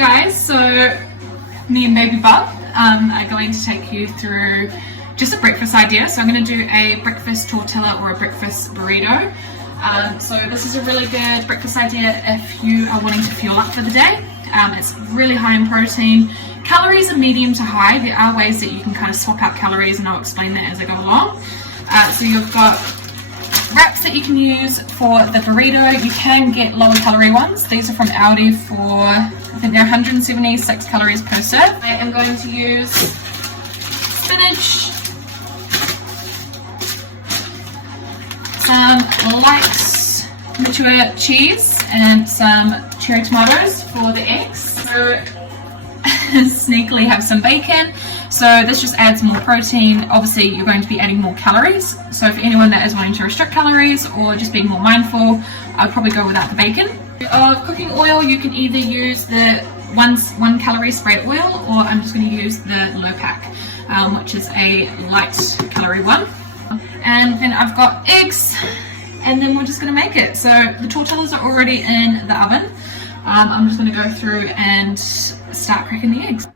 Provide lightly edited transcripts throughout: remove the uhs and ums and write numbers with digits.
guys, so me and Baby Bub are going to take you through just a breakfast idea. So I'm going to do a breakfast tortilla or a breakfast burrito. So this is a really good breakfast idea if you are wanting to fuel up for the day. It's really high in protein. Calories are medium to high. There are ways that you can kind of swap out calories, and I'll explain that as I go along. So you've got wraps that you can use for the burrito. You can get lower calorie ones. These are from Aldi for, I think they're 176 calories per serve. I am going to use spinach, some light mature cheese, and some cherry tomatoes for the eggs. So sneakily have some bacon. So this just adds more protein. Obviously you're going to be adding more calories, so for anyone that is wanting to restrict calories or just being more mindful, I'd probably go without the bacon. Cooking oil, you can either use the 1 calorie spread oil, or I'm just going to use the low pack, which is a light calorie one. And then I've got eggs, and then we're just going to make it. So the tortillas are already in the oven. I'm just going to go through and start cracking the eggs.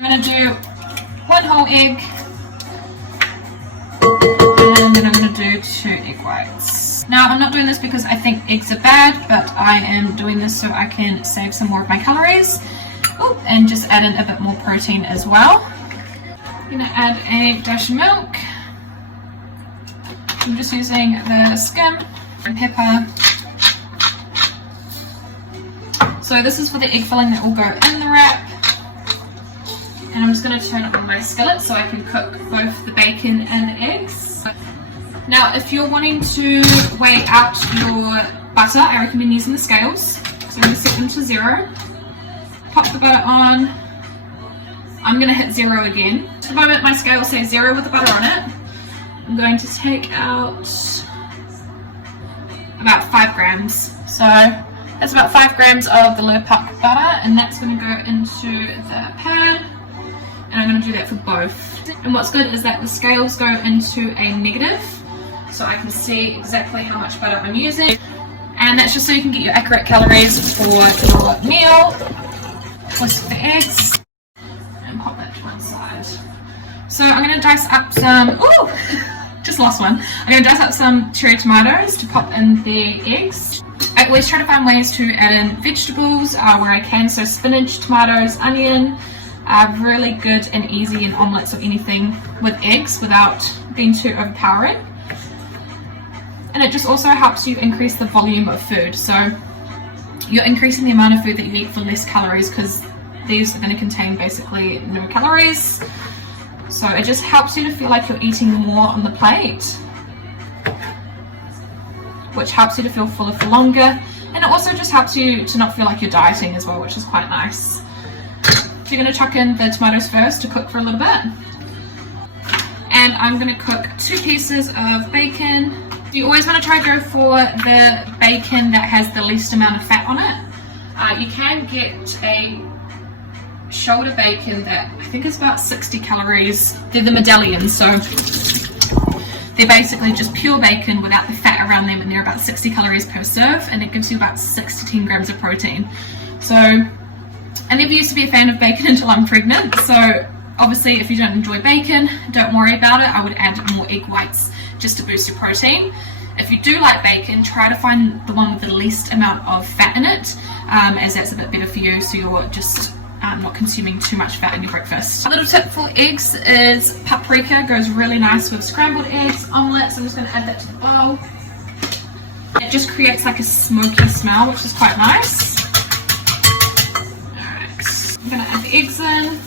I'm going to do 1 whole egg, and then I'm going to do 2 egg whites. Now I'm not doing this because I think eggs are bad, but I am doing this so I can save some more of my calories. And just add in a bit more protein as well. I'm going to add a dash of milk. I'm just using the skim and pepper. So this is for the egg filling that will go in the wrap. And I'm just going to turn on my skillet so I can cook both the bacon and the eggs. Now if you're wanting to weigh out your butter, I recommend using the scales. So I'm going to set them to 0. Pop the butter on. I'm going to hit 0 again. At the moment my scale says 0 with the butter on it. I'm going to take out about 5 grams. So that's about 5 grams of the low pack butter, and that's going to go into the pan. And I'm going to do that for both. And what's good is that the scales go into a negative, so I can see exactly how much butter I'm using. And that's just so you can get your accurate calories for your meal. Twist the eggs and pop that to one side. So I'm going to dice up some, just lost one. I'm going to dice up some cherry tomatoes to pop in the eggs. I always try to find ways to add in vegetables where I can, so spinach, tomatoes, onion are really good and easy in omelettes or anything with eggs without being too overpowering. And it just also helps you increase the volume of food. So you're increasing the amount of food that you eat for less calories, because these are going to contain basically no calories. So it just helps you to feel like you're eating more on the plate, which helps you to feel fuller for longer. And it also just helps you to not feel like you're dieting as well, which is quite nice. So you're going to chuck in the tomatoes first to cook for a little bit. And I'm going to cook 2 pieces of bacon. You always want to try to go for the bacon that has the least amount of fat on it. You can get a shoulder bacon that I think is about 60 calories. They're the medallions, so they're basically just pure bacon without the fat around them, and they're about 60 calories per serve, and it gives you about 6 to 10 grams of protein. So I never used to be a fan of bacon until I'm pregnant, so obviously if you don't enjoy bacon, don't worry about it. I would add more egg whites just to boost your protein. If you do like bacon, try to find the one with the least amount of fat in it, as that's a bit better for you, so you're just not consuming too much fat in your breakfast. A little tip for eggs is paprika goes really nice with scrambled eggs, omelettes. I'm just going to add that to the bowl. It just creates like a smoky smell, which is quite nice. Alright, I'm going to add the eggs in.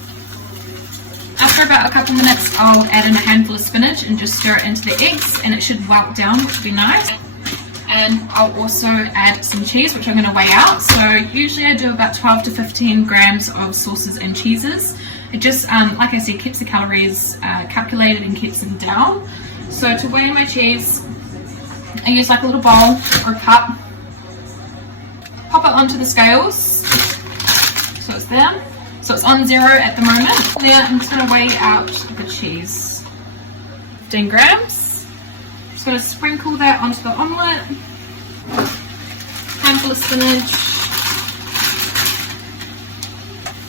After about a couple minutes, I'll add in a handful of spinach and just stir it into the eggs, and it should wilt down, which would be nice. And I'll also add some cheese, which I'm going to weigh out. So usually I do about 12 to 15 grams of sauces and cheeses. It just, like I said, keeps the calories calculated and keeps them down. So to weigh my cheese, I use like a little bowl or a cup. Pop it onto the scales. So it's there. So it's on 0 at the moment. There, I'm just going to weigh out the cheese. 15 grams. Just going to sprinkle that onto the omelette. handful of spinach.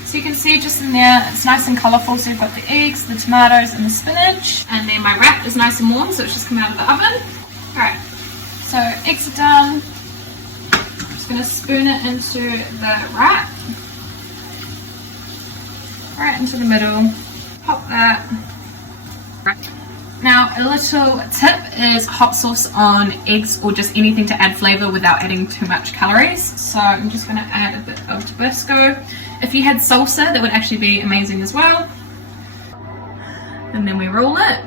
So you can see just in there, it's nice and colourful. So you've got the eggs, the tomatoes and the spinach. And then my wrap is nice and warm, so it's just come out of the oven. Alright, so eggs are done. I'm just going to spoon it into the wrap. Right into the middle. Pop that. Now a little tip is hot sauce on eggs or just anything to add flavour without adding too much calories. So I'm just going to add a bit of Tabasco. If you had salsa, that would actually be amazing as well. And then we roll it.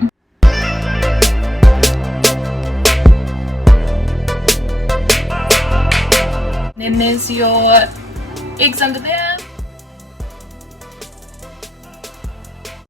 Then there's your eggs under there.